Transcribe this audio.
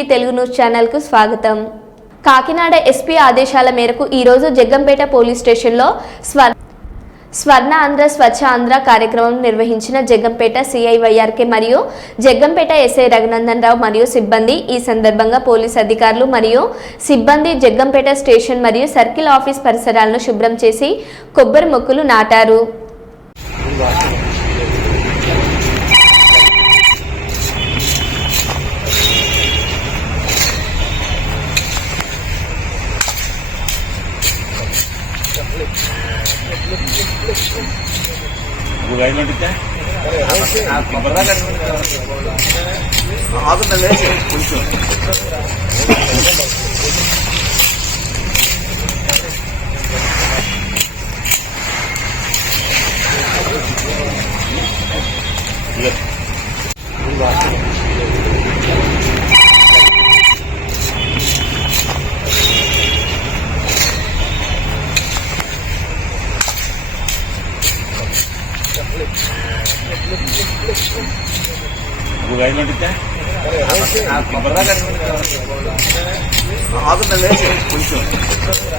TV Telugu news channel కు స్వాగతం. Kakinada SP ఆదేశాల మేరకు ఈ రోజు జగ్గంపేట పోలీస్ స్టేషన్లో స్వర్ణ ఆంధ్ర స్వచ్ఛ ఆంధ్ర కార్యక్రమం నిర్వహించిన జగ్గంపేట సిఐ వైఆర్కే మరియు జగ్గంపేట ఎస్ఐ రఘునందన్ రావు మరియు సిబ్బంది. ఈ సందర్భంగా పోలీస్ అధికారులు మరియు సిబ్బంది జగ్గంపేట స్టేషన్ మరియు సర్కిల్ ఆఫీస్ పరిసరాలను శుభ్రం చేసి కొబ్బరి మొక్కలు నాటారు. కొంచెం